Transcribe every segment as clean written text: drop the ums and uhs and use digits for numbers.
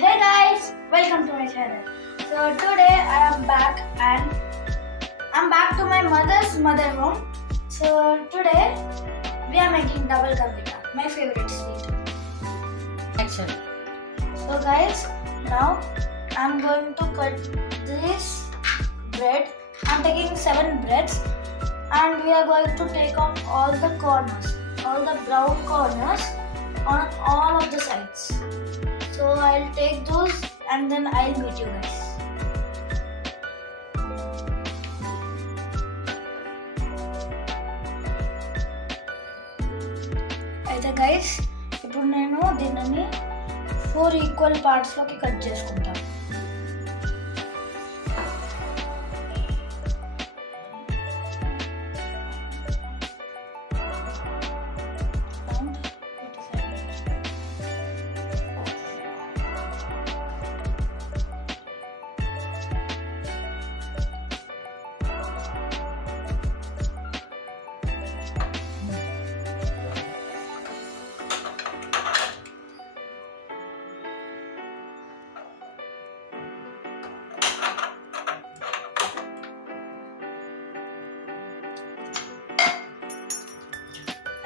Hey guys, welcome to my channel. So today I am back and I'm back to my mother home. So today we are making double ka meetha, my favorite sweet. Action. So guys, now I'm going to cut this bread. I'm taking 7 breads and we are going to take off all the corners, all the brown corners on all of the sides. So I'll take those and then I'll meet you guys. అయితే guys ఇప్పుడు నేను దీనిని 4 equal పార్ట్స్లోకి cut చేసుకుంటాను.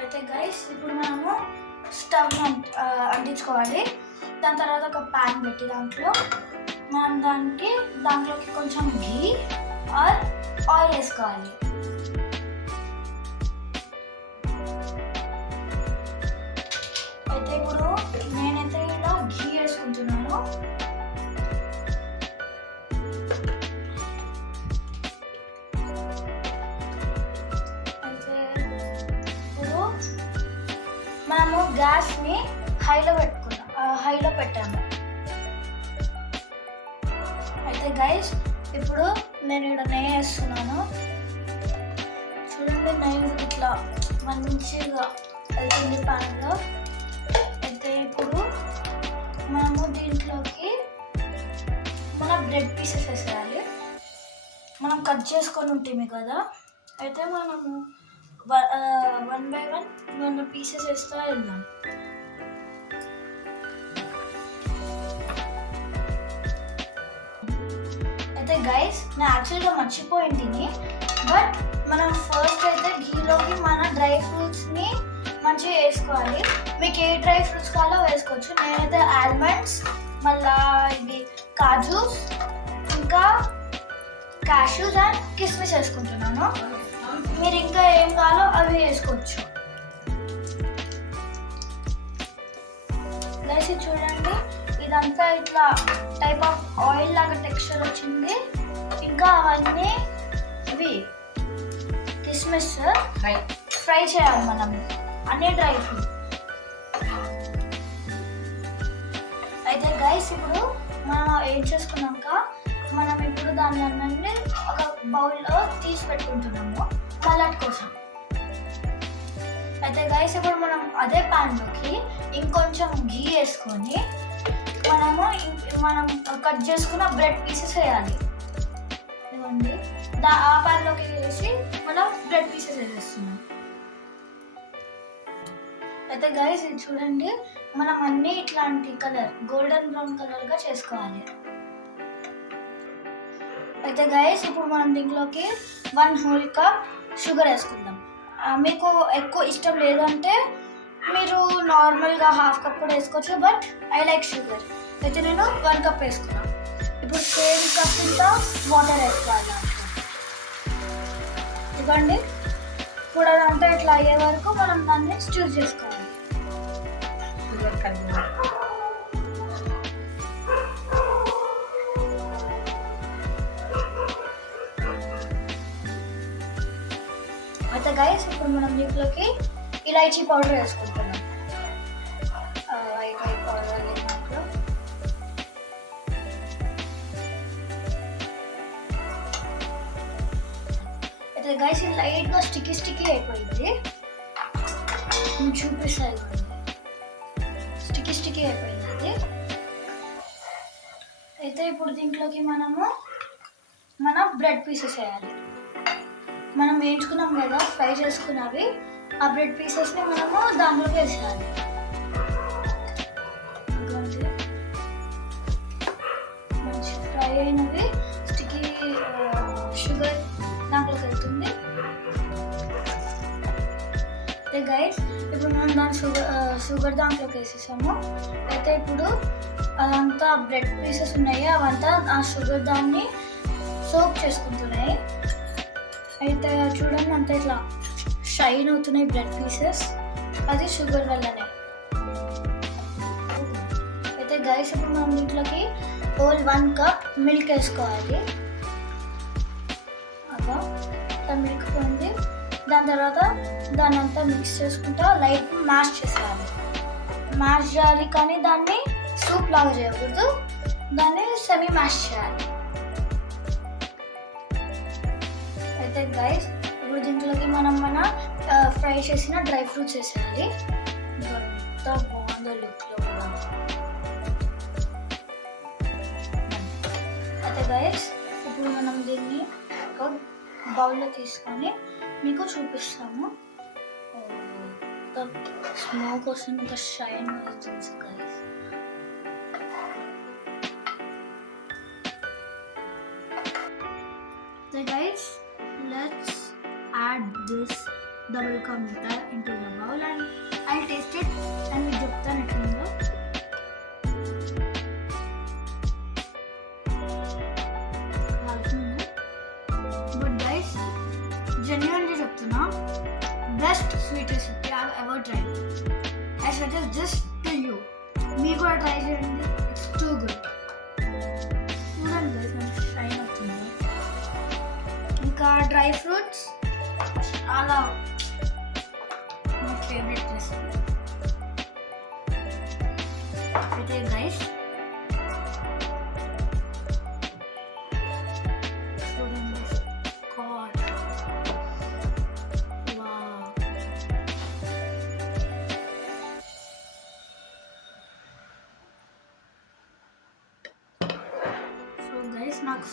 అయితే guys ఇప్పుడు మనము stove అంటించుకోవాలి. దాని తర్వాత ఒక ప్యాన్ పెట్టి మనం దాంట్లోకి కొంచెం ఘీ ఆర్ ఆయిల్ వేసుకోవాలి. అయితే ఇప్పుడు నేనైతే ఇలా ఘీ వేసుకుంటున్నాను. మనము గ్యాస్ని హైలో పెట్టాము. అయితే గైస్ ఇప్పుడు నేను ఇక్కడ నెయ్యి వేస్తున్నాను. చూడండి, నెయ్యి ఇట్లా మంచిగా వెళ్తుంది ప్యాన్లో. అయితే ఇప్పుడు మనము దీంట్లోకి మన బ్రెడ్ పీసెస్ వేసేయాలి. మనం కట్ చేసుకొని ఉంటుంది కదా, అయితే మనము 1 by 1 మన పీసెస్ వేస్తూ వెళ్దాం. అయితే గైస్ నేను యాక్చువల్గా మర్చిపోయింది, బట్ మనం ఫస్ట్ అయితే ఘీలోకి మన డ్రై ఫ్రూట్స్ని మంచిగా వేసుకోవాలి. మీకు ఏ డ్రై ఫ్రూట్స్ కావాలో వేసుకోవచ్చు. నేనైతే ఆల్మండ్స్, మళ్ళా ఇవి కాజు, ఇంకా క్యాష్యూస్ అండ్ కిస్మిస్ వేసుకుంటున్నాను. మీరు ఇంకా ఏం కావాలో అవి వేసుకోవచ్చు. గైస్ చూడండి, ఇదంతా ఇట్లా టైప్ ఆఫ్ ఆయిల్ లాగా టెక్స్చర్ వచ్చింది. ఇంకా అవన్నీ ఇవి కిస్మిస్ ఫ్రై చేయాలి మనం, అన్ని డ్రై ఫ్రూట్. అయితే గైస్ ఇప్పుడు మనం ఏం చేసుకున్నాక మనం ఇప్పుడు దాన్ని అన్నీ ఒక బౌల్లో తీసి పెట్టుకుంటున్నాము కలర్ కోసం. అయితే గైస్ ఇప్పుడు మనం అదే ప్యాన్లోకి ఇంకొంచెం ఘీ వేసుకొని మనం కట్ చేసుకున్న బ్రెడ్ పీసెస్ వేయాలి. ఇవ్వండి, ఆ ప్యాన్లోకి వేసి మనం బ్రెడ్ పీసెస్ వేసేస్తున్నాం. అయితే గైస్ ఇది చూడండి, మనం అన్నీ ఇట్లాంటి కలర్ గోల్డెన్ బ్రౌన్ కలర్గా చేసుకోవాలి. అయితే గైస్ ఇప్పుడు మనం దీంట్లోకి 1 whole cup షుగర్ వేసుకుందాం. మీకు ఎక్కువ ఇష్టం లేదంటే మీరు నార్మల్గా 1/2 cup కూడా వేసుకోవచ్చు, బట్ ఐ లైక్ షుగర్. అయితే నేను 1 cup వేసుకున్నాను. ఇప్పుడు సేమ్ కప్ ఇంత వాటర్ వేసుకోవాలి. ఇవ్వండి, ఇప్పుడు అదంతా ఇట్లా అయ్యే వరకు మనం దాన్ని స్టిర్ చేసుకోవాలి. అయితే గైస్ ఇప్పుడు మనం దీంట్లోకి ఇలాచీ పౌడర్ వేసుకుంటున్నాం. అయితే గైస్ ఇది లైట్గా స్టిక్కీ అయిపోయింది. నేను చూపిస్తాను, స్టిక్కీ అయిపోయింది ఇది. అయితే ఇప్పుడు దీంట్లోకి మన బ్రెడ్ పీసెస్ వేయాలి. మనం వేయించుకున్నాం కదా ఫ్రై చేసుకున్నవి, ఆ బ్రెడ్ పీసెస్ని మనము దాంట్లోకి వేసేయాలి. దాని షుగర్ దాంట్లోకి వేసేసాము. అయితే ఇప్పుడు అదంతా బ్రెడ్ పీసెస్ ఉన్నాయి, అవంతా ఆ షుగర్ దాన్ని సోక్ చేసుకుంటున్నాయి. అయితే చూడండి అంతా ఇట్లా షైన్ అవుతున్నాయి బ్రెడ్ పీసెస్, అది షుగర్ వల్లనే. అయితే గైస్ ఇప్పుడు మనం దీంట్లోకి హోల్ 1 కప్ మిల్క్ వేసుకోవాలి. అలా మిల్క్ పోయింది. దాని తర్వాత దాన్ని అంతా మిక్స్ చేసుకుంటా లైట్ మ్యాష్ చేసేయాలి. మ్యాష్ చేయాలి కానీ దాన్ని సూప్ లాగా చేయకూడదు, దాన్ని సెమీ మ్యాష్ చేయాలి. అయితే గైస్ ఇప్పుడు దీంట్లోకి మనం ఫ్రై చేసిన డ్రై ఫ్రూట్స్ వేసేయాలి. ఎంత బాగుందో లుక్లో కూడా. అయితే గైస్ ఇప్పుడు మనం దీన్ని ఒక బౌల్లో తీసుకొని మీకు చూపిస్తాము. స్మోక్ వస్తుంది, ఇంకా షైన్ అవుతుంది guys. So guys, let's add this double ka meeta into the bowl and I'll taste it and we చెప్తాను ఎట్లుందో. బట్ గైస్ జెన్యున్లీ చెప్తున్నా, best sweet recipe I ever try. I suggest this to you. మీరు కూడా try చేయండి, it's too good. చూడండి guys మనకి shine అవుతుంది. ఇంకా డ్రై ఫ్రూట్స్ చాలా మై ఫేవరెట్ రెసిపీ. అయితే గైస్ చూడండి, గాడ్ వావ్. సో గైస్ నాకు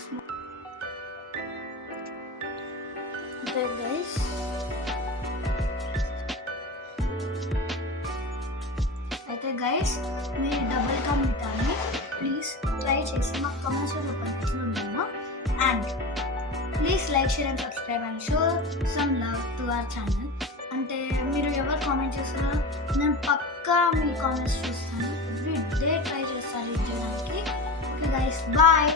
అయితే గైస్ మీ డబుల్ కా మీటాని ప్లీజ్ ట్రై చేసి మాకు కమెంట్స్లో చెప్పండి. And please like, share and subscribe and show some love to our channel. అంటే మీరు ఎవరు కామెంట్ చేస్తారో నేను పక్కా మీ కామెంట్స్ చూస్తాను. ఎవ్రీ డే ట్రై చేస్తాను ఇది చేయడానికి. Okay guys, bye.